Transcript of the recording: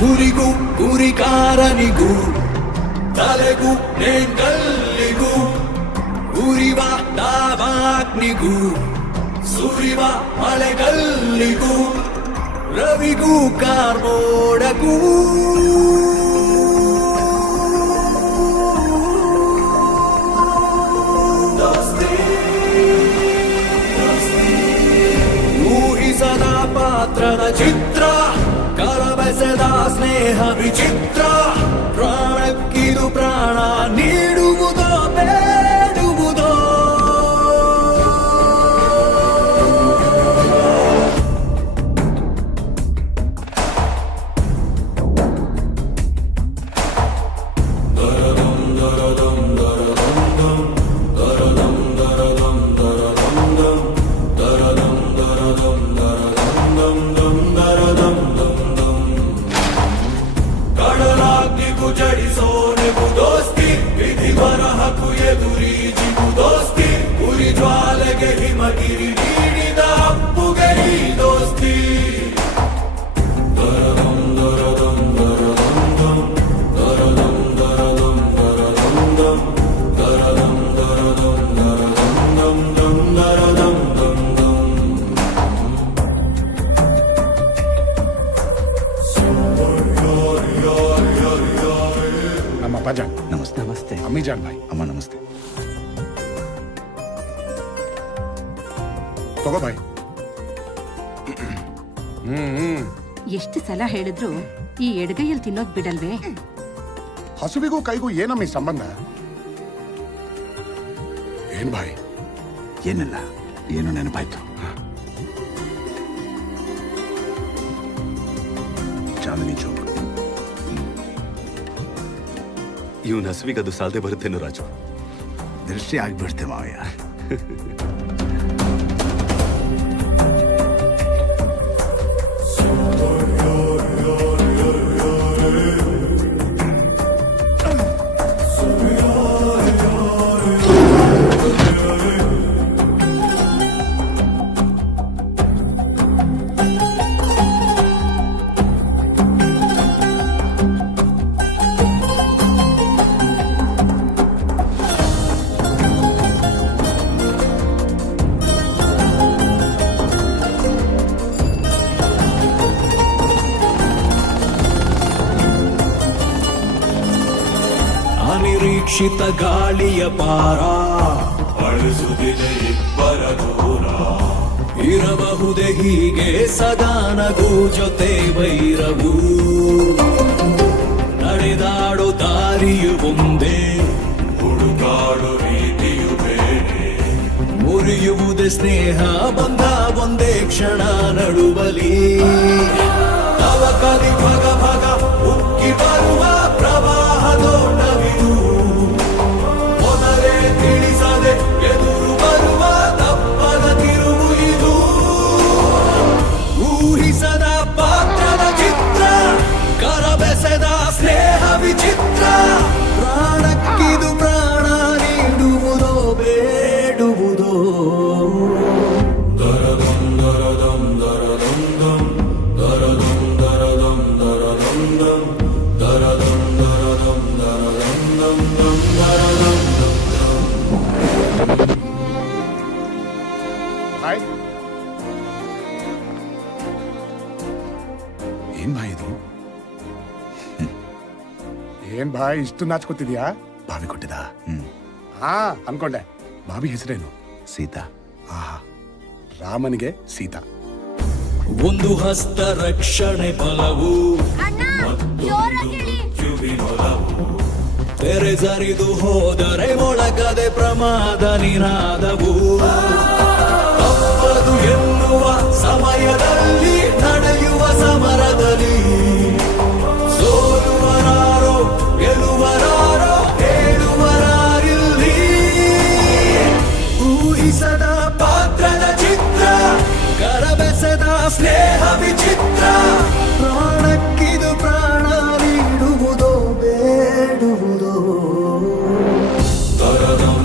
ಗುರಿಗೂ ಗುರಿಕಾರನಿಗೂ ತಲೆಗೂ ನೇಂಗಲ್ಲಿಗೂ ಉರಿವ ದಾವಾಗ್ನಿಗೂ ಸುರಿವ ಮಳೆಗಲ್ಲಿಗೂ ರವಿಗೂ ಕಾರ್ಮೋಡಗೂ ಊಹಿಸದ ಪಾತ್ರದ ಚಿತ್ರ ಕರಬೆಸೆದ ಸ್ನೇಹ ವಿಚಿತ್ರ ಪ್ರಾಣಕ್ಕಿದು ಪ್ರಾಣ ನೀಡುವುದೋ ಬೇಡುವುದೋ ಕಡಲಾಗ್ನಿಗೂ ಜಡಿಸೋನೆಗೂ ದೋಸ್ತಿ ವಿಧಿ ಬರಹಕ್ಕೂ ಎದುರೀಜಿಗೂ ದೋಸ್ತಿ ಉರಿ ಜ್ವಾಲೆಗೆ ಹಿಮಗಿರಿ ನೀಡಿದ ಅಪ್ಪುಗೆ ಈ ದೋಸ್ತಿ ನಮ್ಮ ಅಪ್ಪಾಜಾನ್ ನಮಸ್ತೆ ನಮಸ್ತೆ ಅಮ್ಮಿಜಾನ್ ಭಾಯ್ ಅಮ್ಮ ನಮಸ್ತೆ. ತಗೋ ಭಾಯ್. ಎಷ್ಟು ಸಲ ಹೇಳಿದ್ರು ಈ ಎಡಗೈಯಲ್ಲಿ ತಿನ್ನೋದ್ ಬಿಡಲ್ವೇ? ಹಸುವಿಗೂ ಕೈಗೂ ಏನಮ್ಮ ಈ ಸಂಬಂಧ? ಏನ್ ಭಾಯ್? ಏನಿಲ್ಲ, ಏನೋ ನೆನಪಾಯ್ತು. ಚಾಂದಿನಿ ಚೌಕ್. ಇವನ್ ಹಸುವಿಗೆ ಅದು ಸಾಲದೆ ಬರುತ್ತೇನೋ ರಾಜು. ದೃಷ್ಟಿ ಆಗ್ಬಿಡ್ತೆ ಮಾವಯ್ಯ. ಅನಿರೀಕ್ಷಿತ ಗಾಳಿಯ ಪಾರ ಅಳಿಸುತ್ತಿದೆ ಇಬ್ಬರ ದೂರ ಇರಬಹುದೇ ಹೀಗೆ ಸದಾ ನಗು ಜೊತೆ ವೈರವು ನಡೆದಾಡೋ ದಾರಿಯು ಒಂದೇ ಹುಡುಕಾಡೋ ರೀತಿಯು ಬೇರೆ ಮುರಿಯುವುದೇ ಸ್ನೇಹ ಬಂದ ಒಂದೇ ಕ್ಷಣ ನಡುವಲಿ ತವಕದಿ ಭಗ ಭಗ ಉಕ್ಕಿ ಬರುವ ಪ್ರವಾಹದೋಟವಿದು ಮೊದಲೇ ತಿಳಿಸದೆ ಎದುರು ಬರುವ ತಪ್ಪದ ತಿರುವು ಇದು ಊಹಿಸದ ಪಾತ್ರದ ಚಿತ್ರ ಕರಬೆಸೆದ ಸ್ನೇಹ ವಿಚಿತ್ರ ಪ್ರಾಣಕ್ಕಿದು ಪ್ರಾಣ ನೀಡುವುದೋ ಬೇಡುವುದೋ ದರದಂ ದರದಂ ದರದಂ ದಂ ದರದಂ ದರದಂ ದರದಂ ದಂ ದರದಂ ದರದಂ ದರದಂ ದಂ ದಂ ದರದಂ ದಂ ಭಾಯ್, ಏನ್ ಭಾಯ್ ಇದು? ಏನ್ ಭಾಯ್ ಇಷ್ಟು ನಾಚ್ಕೋತಿದ್ಯಾ? ಬಾವಿ ಕೊಟ್ಟಿದ? ಹಾ ಅನ್ಕೊಂಡೆ. ಬಾವಿ ಹೆಸರೇನು? ಸೀತಾ. ಆಹಾ, ರಾಮನಿಗೆ ಸೀತಾ. ಒಂದು ಹಸ್ತ ರಕ್ಷಣೆ ಬಲವು ತೆರೆಸರಿದು ಹೋದರೆ ಮೊಳಗದೆ ಪ್ರಮಾದ ನಿನಾದವು ತಪ್ಪದು ಎನ್ನುವ ಸಮಯದಲ್ಲಿ ನಡೆಯುವ ಸಮರದಲ್ಲಿ ಸೋಲುವರಾರೋ ಗೆಲುವರಾರೋ ಹೇಳುವರಾರಿಲ್ಲಿ ಊಹಿಸದ ಪಾತ್ರದ ಚಿತ್ರ ಕರಬೆಸೆದ ಸ್ನೇಹ ವಿಚಿತ್ರ ಪ್ರಾಣಕ್ಕಿದು ಪ್ರಾಣ ನೀಡುವುದೋ ಬೇಡುವುದೋ ದರದಂ